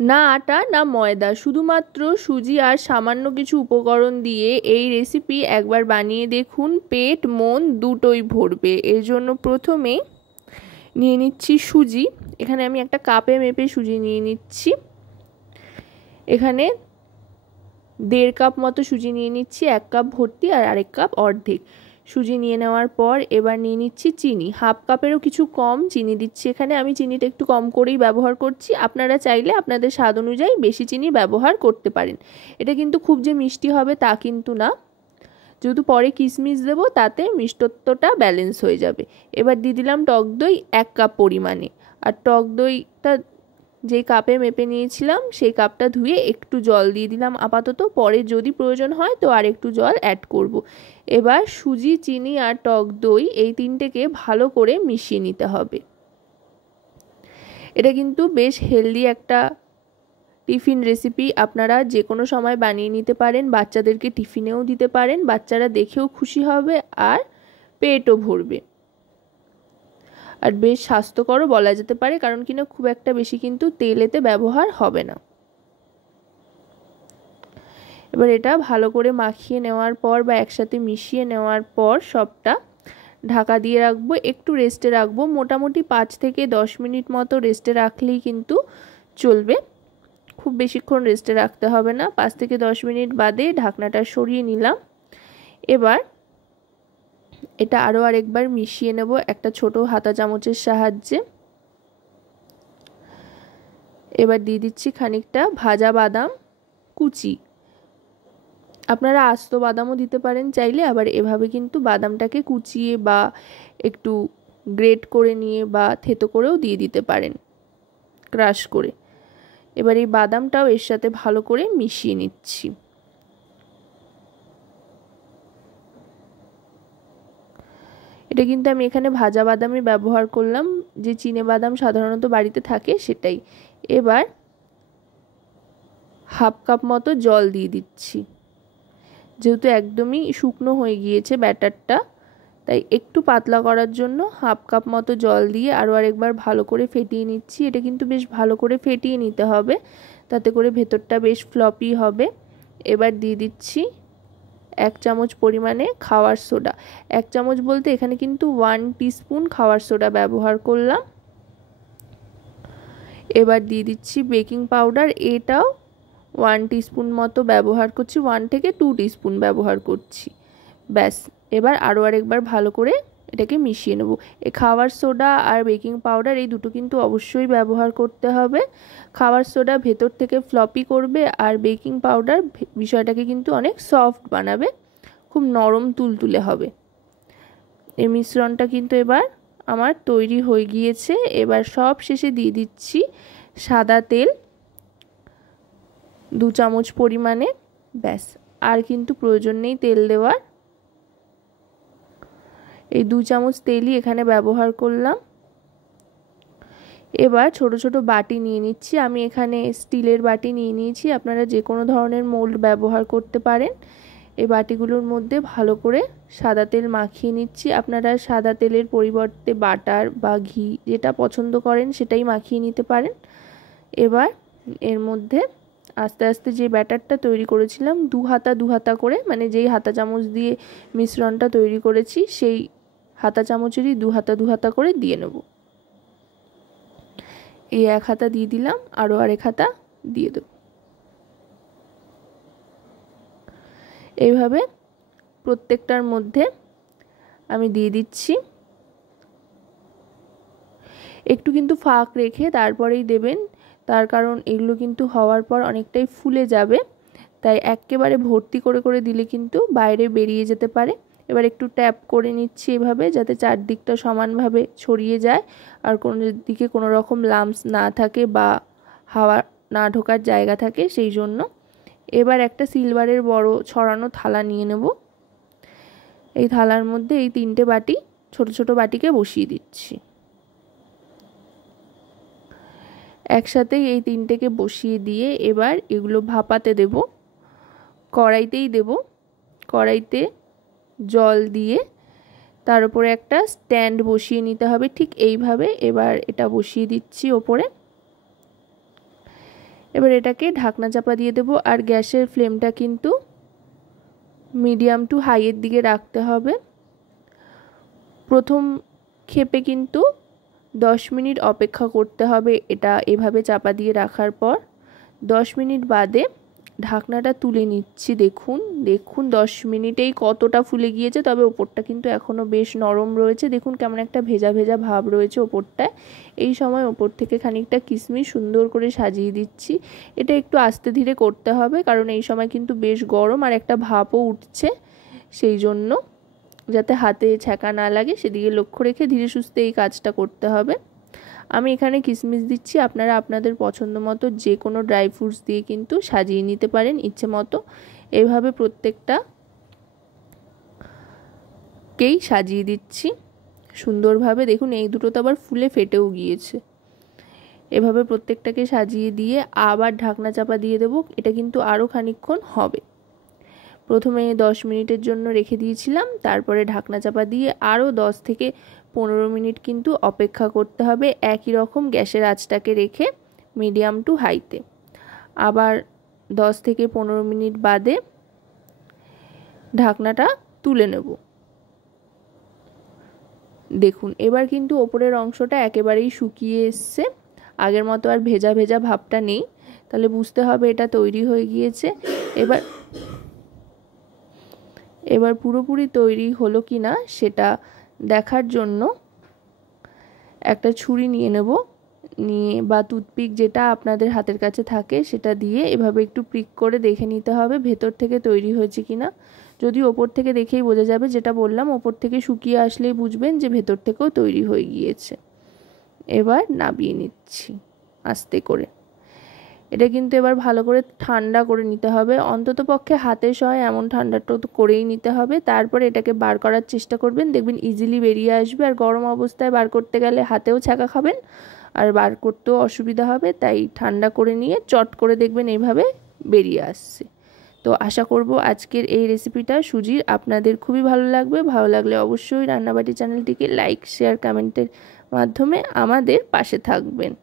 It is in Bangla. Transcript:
না আটা না ময়দা, শুধুমাত্র সুজি আর সামান্য কিছু উপকরণ দিয়ে এই রেসিপি একবার বানিয়ে দেখুন, পেট মন দুটোই ভরবে। এর জন্য প্রথমে নিয়ে নিচ্ছি সুজি। এখানে আমি একটা কাপে মেপে সুজি নিয়ে নিচ্ছি। এখানে 1.5 কাপ মতো সুজি নিয়ে নিচ্ছি, 1 কাপ ভর্তি আর আরেক কাপ অর্ধেক সুজি নিয়ে নেওয়ার পর এবার নিয়ে নিচ্ছি চিনি, 1/2 কাপেরও কিছু কম চিনি দিচ্ছি এখানে। আমি চিনিটা একটু কম করেই ব্যবহার করছি, আপনারা চাইলে আপনাদের স্বাদ অনুযায়ী বেশি চিনি ব্যবহার করতে পারেন। এটা কিন্তু খুব যে মিষ্টি হবে তা কিন্তু না, যেহেতু পরে কিশমিশ দেবো তাতে মিষ্টত্বটা ব্যালেন্স হয়ে যাবে। এবার দিয়ে দিলাম টক দই 1 কাপ পরিমাণে, আর টক দইটা যেই কাপে মেপে নিয়েছিলাম সেই কাপটা ধুয়ে একটু জল দিয়ে দিলাম আপাতত, পরে যদি প্রয়োজন হয় তো আর একটু জল অ্যাড করব। এবার সুজি, চিনি আর টক দই এই তিনটেকে ভালো করে মিশিয়ে নিতে হবে। এটা কিন্তু বেশ হেলদি একটা টিফিন রেসিপি, আপনারা যে কোনো সময় বানিয়ে নিতে পারেন, বাচ্চাদেরকে টিফিনেও দিতে পারেন, বাচ্চারা দেখেও খুশি হবে আর পেটও ভরবে। আর বেশ স্বাস্থ্যকরও বলা যেতে পারে, কারণ কিনা খুব একটা বেশি কিন্তু তেল এতে ব্যবহার হবে না। এবার এটা ভালো করে মাখিয়ে নেওয়ার পর বা একসাথে মিশিয়ে নেওয়ার পর সবটা ঢাকা দিয়ে রাখবো, একটু রেস্টে রাখবো, মোটামুটি 5 থেকে 10 মিনিট মতো রেস্টে রাখলেই কিন্তু চলবে, খুব বেশিক্ষণ রেস্টে রাখতে হবে না। 5 থেকে 10 মিনিট বাদে ঢাকনাটা সরিয়ে নিলাম। এবার এটা আরও আরেকবার মিশিয়ে নেব একটা ছোট হাতা চামচের সাহায্যে। এবার দিয়ে দিচ্ছি খানিকটা ভাজা বাদাম কুচি, আপনারা আস্ত বাদামও দিতে পারেন চাইলে, আবার এভাবে কিন্তু বাদামটাকে কুচিয়ে বা একটু গ্রেট করে নিয়ে বা থেতো করেও দিয়ে দিতে পারেন, ক্রাশ করে। এবার এই বাদামটাও এর সাথে ভালো করে মিশিয়ে নিচ্ছি। এটা কিন্তু আমি এখানে ভাজা বাদামই ব্যবহার করলাম, যে চিনে বাদাম সাধারণত বাড়িতে থাকে সেটাই। এবার 1/2 কাপ মতো জল দিয়ে দিচ্ছি, যেহেতু একদমই শুকনো হয়ে গিয়েছে ব্যাটারটা, তাই একটু পাতলা করার জন্য 1/2 কাপ মতো জল দিয়ে আরও আরেকবার ভালো করে ফেটিয়ে নিচ্ছি। এটা কিন্তু বেশ ভালো করে ফেটিয়ে নিতে হবে, তাতে করে ভেতরটা বেশ ফ্লপি হবে। এবার দিয়ে দিচ্ছি 1 চামচ পরিমাণে খাওয়ার সোডা, 1 চামচ বলতে এখানে কিন্তু 1 টিস্পুন খাওয়ার সোডা ব্যবহার করলাম। এবার দিয়ে দিচ্ছি বেকিং পাউডার, এটাও 1 টিস্পুন মতো ব্যবহার করছি, 1 থেকে 2 টিস্পুন ব্যবহার করছি। ব্যাস, এবার আরও আরেকবার ভালো করে এটাকে মিশিয়ে নেব। এই খাওয়ার সোডা আর বেকিং পাউডার এই দুটো কিন্তু অবশ্যই ব্যবহার করতে হবে। খাওয়ার সোডা ভেতর থেকে ফ্লপি করবে, আর বেকিং পাউডার বিষয়টাকে কিন্তু অনেক সফট বানাবে, খুব নরম তুলতুলে হবে। এই মিশ্রণটা কিন্তু এবার আমার তৈরি হয়ে গিয়েছে। এবার সব শেষে দিয়ে দিচ্ছি সাদা তেল 2 চামচ পরিমাণে। ব্যাস, আর কিন্তু প্রয়োজন নেই তেল দেওয়ার, এই 2 চামচ তেলই এখানে ব্যবহার করলাম। এবার ছোট ছোট বাটি নিয়ে নিচ্ছি, আমি এখানে স্টিলের বাটি নিয়ে নিয়েছি, আপনারা যে কোনো ধরনের মোল্ড ব্যবহার করতে পারেন। এই বাটিগুলোর মধ্যে ভালো করে সাদা তেল মাখিয়ে নিচ্ছি, আপনারা সাদা তেলের পরিবর্তে বাটার বা ঘি যেটা পছন্দ করেন সেটাই মাখিয়ে নিতে পারেন। এবার এর মধ্যে আস্তে আস্তে যে ব্যাটারটা তৈরি করেছিলাম 2 হাতা করে, মানে যেই হাতা চামচ দিয়ে মিশ্রণটা তৈরি করেছি সেই হাতা চামচেরই 2 হাতা করে দিয়ে নেব। এই 1 হাতা দিয়ে দিলাম, আরও আরেক হাতা দিয়ে দেব। এইভাবে প্রত্যেকটার মধ্যে আমি দিয়ে দিচ্ছি, একটু কিন্তু ফাঁক রেখে তারপরেই দেবেন, তার কারণ এগুলো কিন্তু হওয়ার পর অনেকটাই ফুলে যাবে, তাই একেবারে ভর্তি করে করে দিলে কিন্তু বাইরে বেরিয়ে যেতে পারে। এবার একটু ট্যাপ করে নিচ্ছি এভাবে, যাতে চারদিকটা সমানভাবে ছড়িয়ে যায় আর কোনো দিকে কোনো রকম লাম্পস না থাকে বা হাওয়া না ঢোকার জায়গা থাকে সেই জন্য। এবার একটা সিলভারের বড় ছড়ানো থালা নিয়ে নেব, এই থালার মধ্যে এই 3টে বাটি ছোট ছোট বাটিকে বসিয়ে দিচ্ছি। একসাথেই এই 3টেকে বসিয়ে দিয়ে এবার এগুলো ভাপাতে দেব, কড়াইতেই দেব। কড়াইতে জল দিয়ে তার উপরে একটা স্ট্যান্ড বসিয়ে নিতে হবে ঠিক এইভাবে। এবার এটা বসিয়ে দিচ্ছি ওপরে। এবার এটাকে ঢাকনা চাপা দিয়ে দেবো, আর গ্যাসের ফ্লেমটা কিন্তু মিডিয়াম টু হাইয়ের দিকে রাখতে হবে। প্রথম ক্ষেপে কিন্তু 10 মিনিট অপেক্ষা করতে হবে এটা এভাবে চাপা দিয়ে রাখার পর। 10 মিনিট বাদে ঢাকনাটা তুলে নিচ্ছি। দেখুন 10 মিনিটেই কতটা ফুলে গিয়েছে, তবে ওপরটা কিন্তু এখনও বেশ নরম রয়েছে। দেখুন কেমন একটা ভেজা ভেজা ভাব রয়েছে ওপরটায়। এই সময় ওপর থেকে খানিকটা কিশমিশ সুন্দর করে সাজিয়ে দিচ্ছি। এটা একটু আস্তে ধীরে করতে হবে, কারণ এই সময় কিন্তু বেশ গরম আর একটা ভাপও উঠছে, সেই জন্য যাতে হাতে ছ্যাঁকা না লাগে সেদিকে লক্ষ্য রেখে ধীরে সুস্থে এই কাজটা করতে হবে। আমি এখানে কিশমিশ দিচ্ছি, আপনারা আপনাদের পছন্দ মতো যে কোনো ড্রাই ফ্রুটস দিয়ে কিন্তু সাজিয়ে নিতে পারেন ইচ্ছে মতো। এইভাবে প্রত্যেকটাকেই সাজিয়ে দিচ্ছি সুন্দরভাবে। দেখুন এই দুটো তো আবার ফুলে ফেটেও গিয়েছে। এভাবে প্রত্যেকটাকে সাজিয়ে দিয়ে আবার ঢাকনা চাপা দিয়ে দেবো। এটা কিন্তু আরও খানিকক্ষণ হবে। প্রথমে 10 মিনিটের জন্য রেখে দিয়েছিলাম, তারপরে ঢাকনা চাপা দিয়ে আরও 10 থেকে 15 মিনিট কিন্তু অপেক্ষা করতে হবে একই রকম গ্যাসের আঁচটাকে রেখে মিডিয়াম টু হাইতে। আবার 10 থেকে 15 মিনিট বাদে ঢাকনাটা তুলে নেব। দেখুন এবার কিন্তু ওপরের অংশটা একেবারেই শুকিয়ে এসছে, আগের মতো আর ভেজা ভেজা ভাবটা নেই, তাহলে বুঝতে হবে এটা তৈরি হয়ে গিয়েছে। এবার পুরোপুরি তৈরি হলো কি না সেটা দেখার জন্য একটা ছুরি নিয়ে নেব, নিয়ে বা টুথপিক যেটা আপনাদের হাতের কাছে থাকে সেটা দিয়ে এভাবে একটু প্রিক করে দেখে নিতে হবে ভেতর থেকে তৈরি হয়েছে কিনা। যদি ওপর থেকে দেখেই বোঝা যাবে, যেটা বললাম ওপর থেকে শুকিয়ে আসলেই বুঝবেন যে ভেতর থেকেও তৈরি হয়ে গিয়েছে। এবার নাবিয়ে নিচ্ছি আস্তে করে। এটা কিন্তু এবার ভালো করে ঠান্ডা করে নিতে হবে, অন্তত পক্ষে হাতে সয় এমন ঠান্ডাটা তো করেই নিতে হবে। তারপরে এটাকে বার করার চেষ্টা করবেন, দেখবেন ইজিলি বেরিয়ে আসবে। আর গরম অবস্থায় বার করতে গেলে হাতেও ছ্যাঁকা খাবেন আর বার করতেও অসুবিধা হবে, তাই ঠান্ডা করে নিয়ে চট করে দেখবেন এইভাবে বেরিয়ে আসছে। তো আশা করব আজকের এই রেসিপিটা সুজির আপনাদের খুবই ভালো লাগবে। ভালো লাগলে অবশ্যই রান্নাবাটি চ্যানেলটিকে লাইক, শেয়ার, কমেন্টের মাধ্যমে আমাদের পাশে থাকবেন।